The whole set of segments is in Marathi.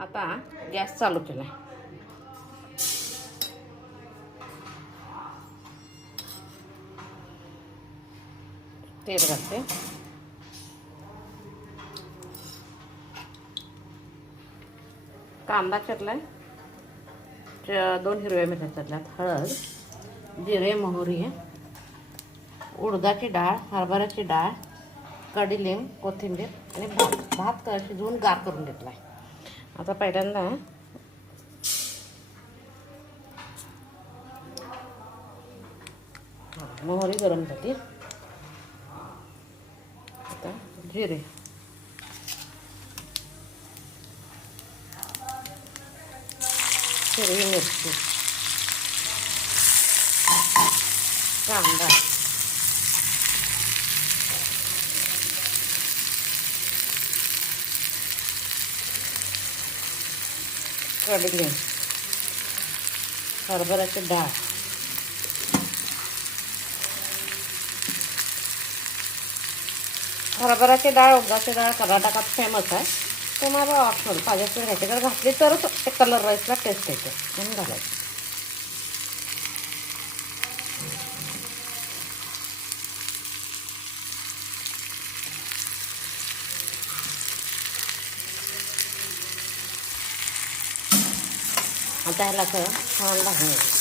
आता गॅस चालू केला. तेल घालते. कांदा चिरलाय. 2 हिरव्या मिरच्या चिरल्यात. हळद, जिरे, मोहरी, उडदाची डाळ, हरभऱ्याची डाळ, कढीलिंब, कोथिंबीर आणि भात शिजवून गार करून घेतलाय. आता पहिल्यांदा मोहरी गरम झाली. आता जिरे, हिरवी मिरची, कांदा, कढीलिंब, हरभऱ्याची डाळ, हरभऱ्याची डाळ, उडदाची डाळ कर्नाटकात फेमस आहे. तुम्हाला ऑप्शनल पाहिजे असेल घ्यायची, जर घातली तरच ते कलर राईसला टेस्ट येते म्हणून घालायचं. आता ह्याला छान भाजून घ्यायचं.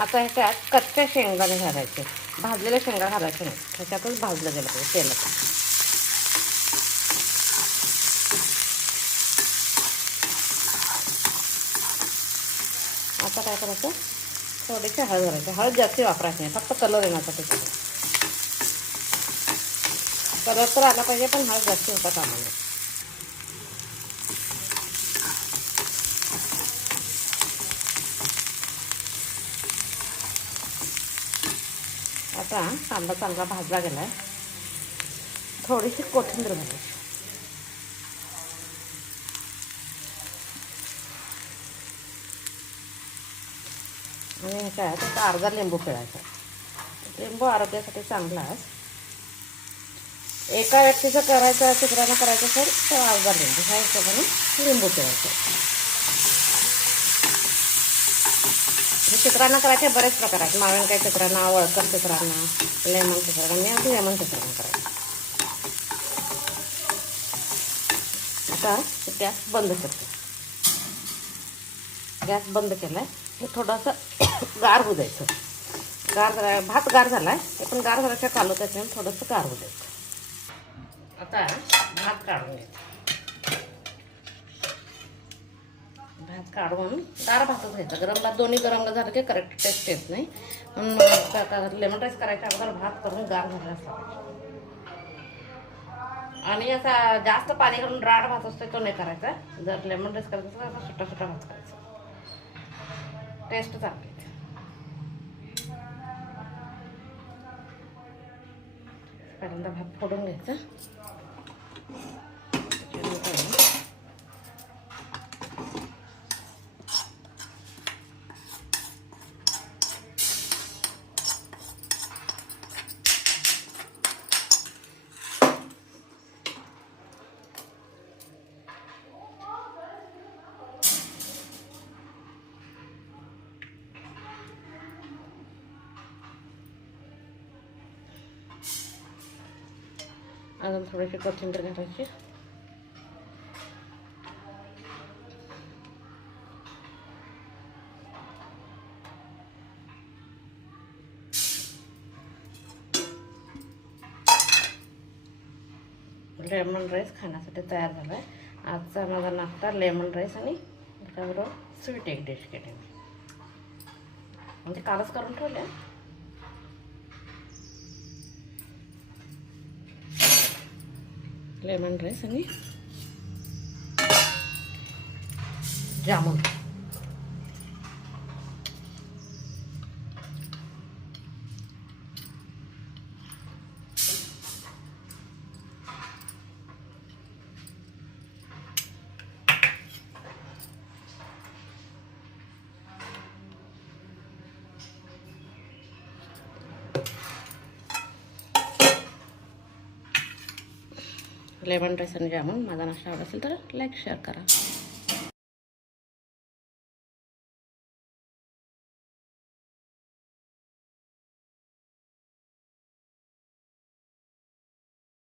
आता ह्याच्यात कच्चे शेंगदाणे घालायचे. भाजलेले शेंगा घालायचे नाही, ह्याच्यातच भाजलं गेलं पाहिजे तेलात. आता काय करायचं, थोडीशी हळद घालायची. हळद जास्ती वापरायची नाही, फक्त कलर येण्यासाठी. कलर तर आला पाहिजे पण हळद जास्ती होता कामा नये. आता कांदा चांगला भाजला गेलाय. थोडीशी कोथिंबीर घालायची. आणि ह्याच्यात एक अर्धा लिंबू पिळायचा. लिंबू आरोग्यासाठी चांगला आहे. एका व्यक्तीचं करायचं, चित्रानं करायचं असेल तर अर्धा लिंबू, ह्या हिशोबाने लिंबू पिळायचं. चित्रांना करायचे बरेच प्रकार आहेत. माव्यांकाई चित्रांना, वळकर चित्रांना, लेमन चित्रांना. मी आधी लेमन चित्रांना करायचं. आता गॅस बंद करते. गॅस बंद केलाय. हे थोडंसं गार होऊ द्यायचं. भात गार झालाय, हे पण गार झाल्याच्या चालू त्याच्याने थोडंसं गार होऊ द्यायचं. आता भात काढून घ्यायचा. भात काढून गार भातच घ्यायचा. गरम भात, दोन्ही गरम झालं की करेक्ट टेस्ट येत नाही. म्हणून लेमन राईस करायच्या अगोदर भात करून गार झाला असला. आणि असा जास्त पाणी घालून राड भात असतो तो नाही करायचा. जर लेमन राईस करायचं असेल तर सुट्टा सुट्टा भात करायचा. टेस्ट चांगली येते. पहिल्यांदा भात फोडून घ्यायचा. अजून थोडीशी कोथिंबीर घालायची. लेमन राईस खाण्यासाठी तयार झाला आहे. आजचा माझा नाश्ता लेमन राईस आणि त्याबरोबर स्वीट एक डिश केली मी. म्हणजे कालच करून ठेवले. लेमन राईस आणि जामुन. लेमन राईस आणि जामून. माझा नाश्ता आवडत असेल तर लाईक शेअर करा.